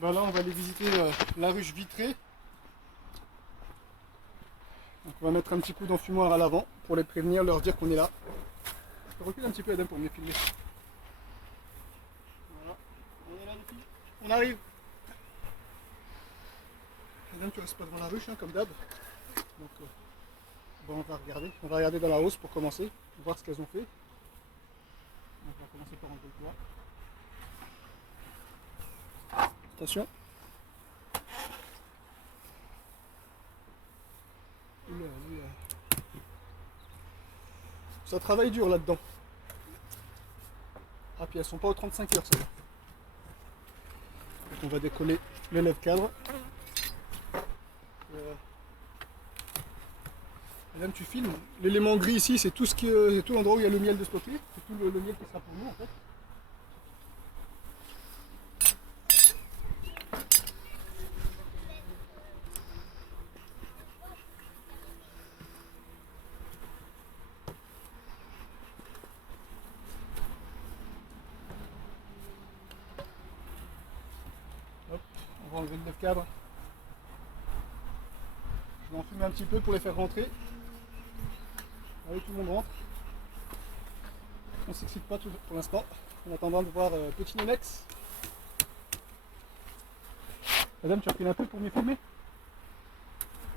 Bah là on va aller visiter la ruche vitrée. Donc on va mettre un petit coup d'enfumoir à l'avant pour les prévenir, leur dire qu'on est là. Je recule un petit peu Adam pour mieux filmer. Voilà. On est là les filles. On arrive. Adam tu restes pas devant la ruche hein, comme d'hab. Donc bon, on va regarder dans la hausse pour commencer, voir ce qu'elles ont fait. Donc on va commencer par enlever le toit. Attention. Oula, oula. Ça travaille dur là-dedans. Ah puis elles sont pas aux 35 heures celles-là. Donc on va décoller le lève-cadre. Madame tu filmes. L'élément gris ici c'est tout ce qui est tout l'endroit où il y a le miel de stocké. C'est tout le miel qui sera pour nous en fait. Hop, on va enlever le lève-cadre. Je vais en fumer un petit peu pour les faire rentrer. Allez, tout le monde rentre. On ne s'excite pas tout pour l'instant. En attendant de voir Petit Nenex. Madame, tu recules un peu pour mieux filmer.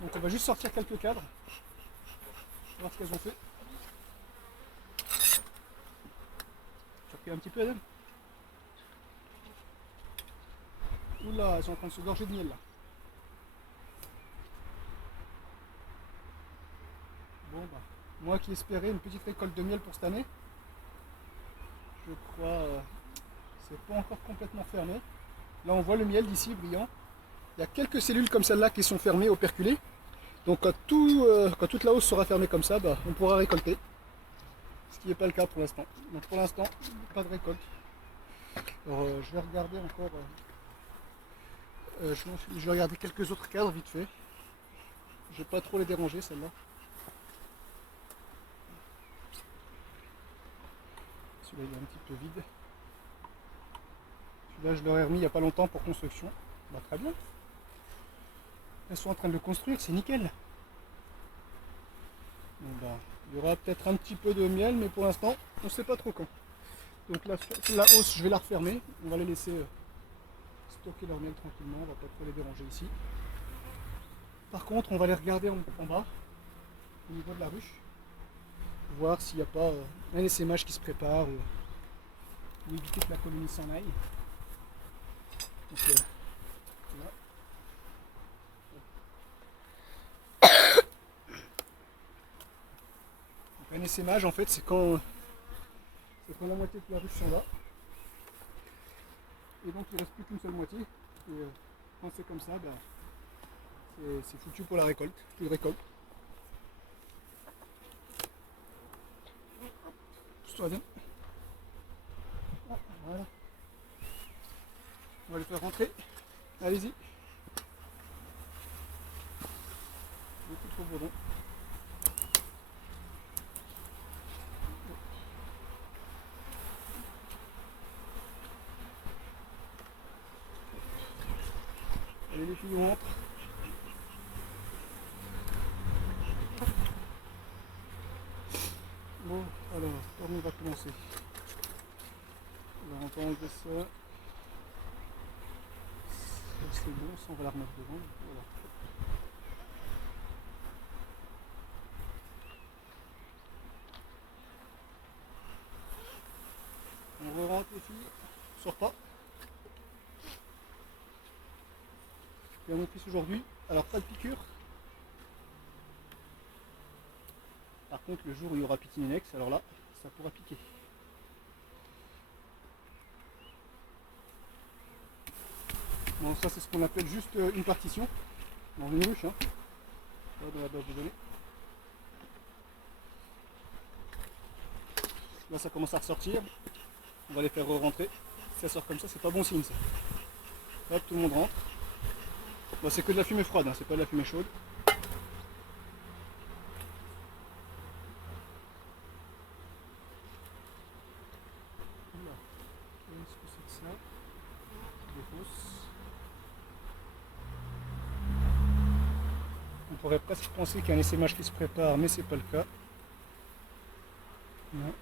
Donc on va juste sortir quelques cadres. Voir ce qu'elles ont fait. Tu recules un petit peu, Adam. Oula, elles sont en train de se gorger de miel là. Bon bah, moi qui espérais une petite récolte de miel pour cette année, je crois c'est pas encore complètement fermé. Là on voit le miel d'ici brillant. Il y a quelques cellules comme celle-là qui sont fermées, operculées. Donc quand toute la hausse sera fermée comme ça, bah, on pourra récolter. Ce qui n'est pas le cas pour l'instant. Donc pour l'instant, pas de récolte. Alors je vais regarder encore. Je vais regarder quelques autres cadres vite fait. Je vais pas trop les déranger celles-là. Celui-là il est un petit peu vide. Celui-là je l'aurais remis il n'y a pas longtemps pour construction. Bah, très bien. Elles sont en train de le construire, c'est nickel. Donc, bah, il y aura peut-être un petit peu de miel, mais pour l'instant, on ne sait pas trop quand. Donc la hausse, je vais la refermer. On va les laisser stocker leur miel tranquillement. On va pas trop les déranger ici. Par contre, on va les regarder en bas, au niveau de la ruche, voir s'il n'y a pas un essaimage qui se prépare ou éviter que la colonie s'en aille. Donc, là. Donc, un essaimage, en fait, c'est quand la moitié de la ruche s'en va. Et donc, il ne reste plus qu'une seule moitié. Et quand c'est comme ça, bah, c'est foutu pour la récolte. Plus de récolte. Pousse-toi bien. Voilà. On va les faire rentrer. Allez-y. Beaucoup trop bourdon. Allez les filles, on rentre. Bon, alors, par où on va commencer? Alors, on va enlever ça. Ça c'est bon, ça on va la remettre devant. Voilà. On re-rentre les filles. Sors pas. Et à mon fils aujourd'hui, alors pas de piqûre. Par contre, le jour où il y aura Petit Nenex, alors là, ça pourra piquer. Bon, ça c'est ce qu'on appelle juste une partition dans une ruche, hein, là dans la base de données. Là ça commence à ressortir, on va les faire re-rentrer. Si ça sort comme ça, c'est pas bon signe ça. Hop, tout le monde rentre. Bon, c'est que de la fumée froide, hein, c'est pas de la fumée chaude. Oula, qu'est-ce que c'est que ça? Des fausses. pourrait presque penser qu'il y a un essaimage qui se prépare, mais c'est pas le cas. Non.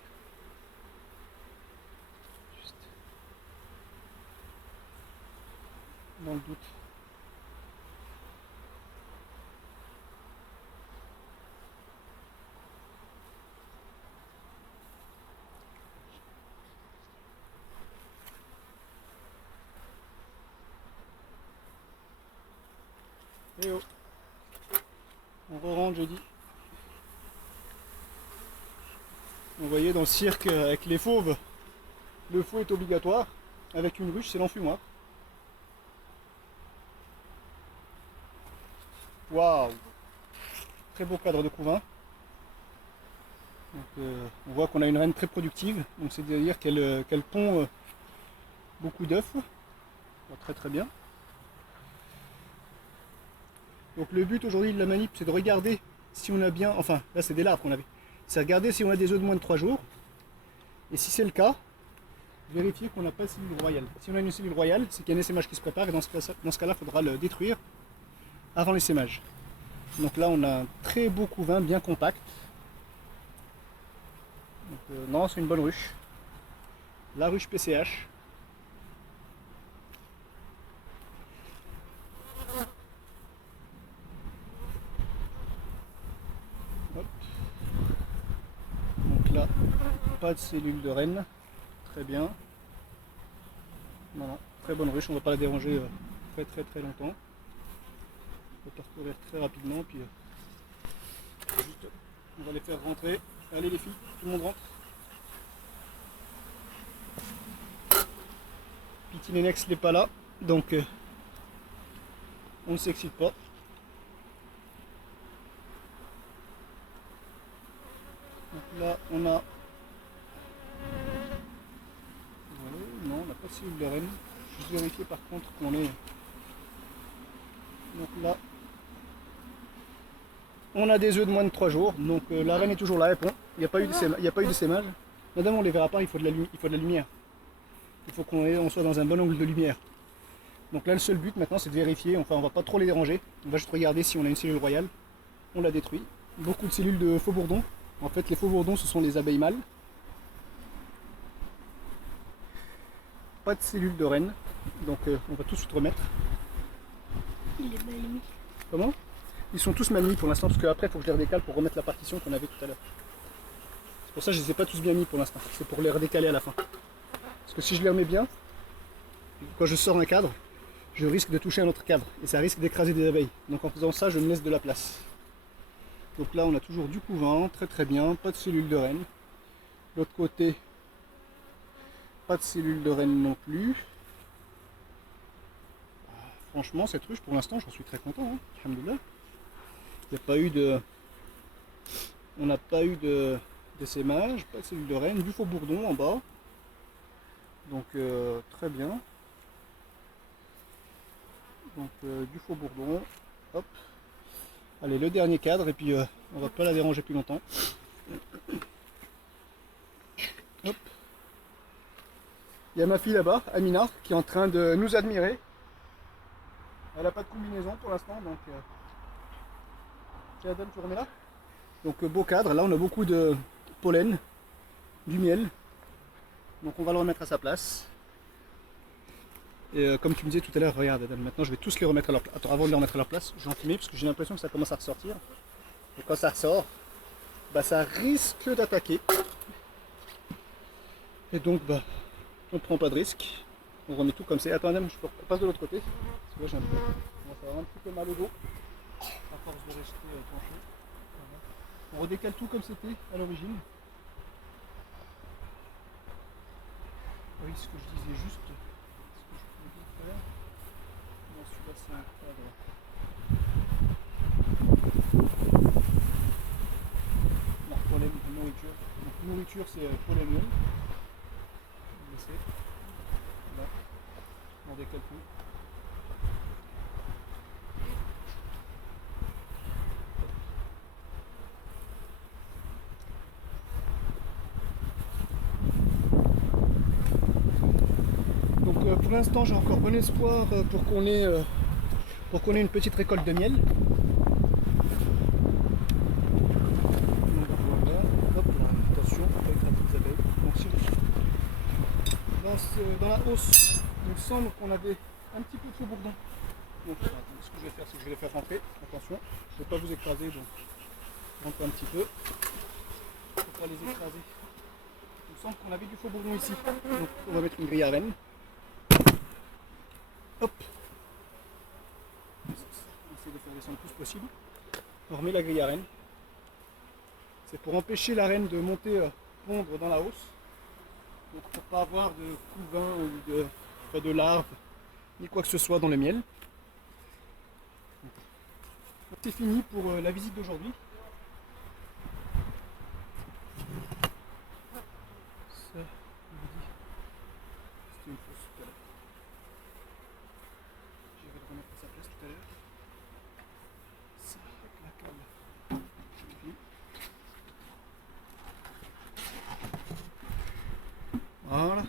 Juste dans le doute. Et oh, on re-rentre jeudi. Vous voyez, dans le cirque avec les fauves, le faux est obligatoire. Avec une ruche, c'est l'enfumoir. Waouh! Très beau cadre de couvain. On voit qu'on a une reine très productive, donc c'est-à-dire qu'elle pond beaucoup d'œufs. Très très bien. Donc le but aujourd'hui de la manip, c'est de regarder si on a bien, enfin là c'est des larves qu'on avait, c'est regarder si on a des œufs de moins de 3 jours. Et si c'est le cas, vérifier qu'on n'a pas de cellule royale. Si on a une cellule royale, c'est qu'il y a un essaimage qui se prépare et dans ce cas-là, il faudra le détruire avant l'essaimage. Donc là on a un très beau couvain, bien compact. Non, c'est une bonne ruche. La ruche PCH. Hop. Donc là, pas de cellule de reine. Très bien. Voilà, très bonne ruche, on ne va pas la déranger très longtemps. On va parcourir très rapidement, puis juste, on va les faire rentrer. Allez les filles, tout le monde rentre. Pitinenex n'est pas là, donc on ne s'excite pas. Donc là on a... Voilà, non, on n'a pas de cellule de reine. Juste vérifier par contre qu'on est... Donc là, on a des œufs de moins de 3 jours, donc la reine est toujours là, elle pond. Il n'y a pas eu d'essaimage. Madame, on ne les verra pas, il faut de la lumière. Il faut qu'on soit dans un bon angle de lumière. Donc là, le seul but maintenant, c'est de vérifier, enfin on va pas trop les déranger. On va juste regarder si on a une cellule royale. On la détruit. Beaucoup de cellules de faux bourdons. En fait, les faux bourdons, ce sont les abeilles mâles. Pas de cellules de reine, donc on va tout de suite remettre. Il est mal mis. Comment? Ils sont tous mal mis pour l'instant, parce qu'après il faut que je les redécale pour remettre la partition qu'on avait tout à l'heure. C'est pour ça que je ne les ai pas tous bien mis pour l'instant, c'est pour les redécaler à la fin. Parce que si je les remets bien, quand je sors un cadre, je risque de toucher un autre cadre, et ça risque d'écraser des abeilles. Donc en faisant ça, je me laisse de la place. Donc là on a toujours du couvain, très bien, pas de cellules de reine. L'autre côté, pas de cellules de reine non plus. Franchement, cette ruche, pour l'instant, j'en suis très content. Hein. Alhamdoulilah. Il n'y a pas eu de... On n'a pas eu d'essaimage, pas de cellule de reine, du faux bourdon en bas. Donc, très bien. Donc, du faux bourdon. Hop. Allez, le dernier cadre, et puis on va pas la déranger plus longtemps. Hop. Il y a ma fille là-bas, Amina, qui est en train de nous admirer. Elle n'a pas de combinaison pour l'instant, donc tiens, Adam, tu remets là. Donc beau cadre, là on a beaucoup de pollen, du miel. Donc on va le remettre à sa place. Et comme tu me disais tout à l'heure, regarde Adam, maintenant je vais tous les remettre à leur place. Attends, avant de les remettre à leur place, j'en filmais parce que j'ai l'impression que ça commence à ressortir. Et quand ça ressort, bah ça risque d'attaquer. Et donc bah on ne prend pas de risque. On remet tout comme c'est. Attends Adam, je passe de l'autre côté. Parce que là j'ai un peu... Ça va avoir un petit peu mal au dos. À force de rester penché. Voilà. On redécale tout comme c'était à l'origine. Oui, ce que je disais juste. Ce que je pouvais bien faire. Bon, celui-là c'est un cadre. La pollen de nourriture. Donc nourriture c'est pollen miel. Là. On décale tout. Donc pour l'instant j'ai encore bon espoir pour qu'on ait une petite récolte de miel. dans la hausse, il me semble qu'on avait un petit peu de faux bourdon. Donc ce que je vais faire, c'est que je vais les faire rentrer. Attention, je ne vais pas vous écraser, donc rentrer un petit peu. Il ne faut pas les écraser. Il me semble qu'on avait du faux bourdon ici. Donc on va mettre une grille à rennes. Hop. On essaie de faire descendre le plus possible. On remet la grille à rennes. C'est pour empêcher la reine de monter pondre dans la hausse. Donc pour ne pas avoir de couvain ou de larves ni quoi que ce soit dans le miel. C'est fini pour la visite d'aujourd'hui. Ça, je vous dis, c'était une fausse tout à l'heure. Je vais le remettre à sa place tout à l'heure. Ça, avec la cale. Voilà.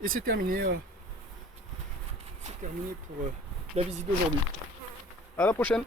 Et c'est terminé. C'est terminé pour la visite d'aujourd'hui. À la prochaine!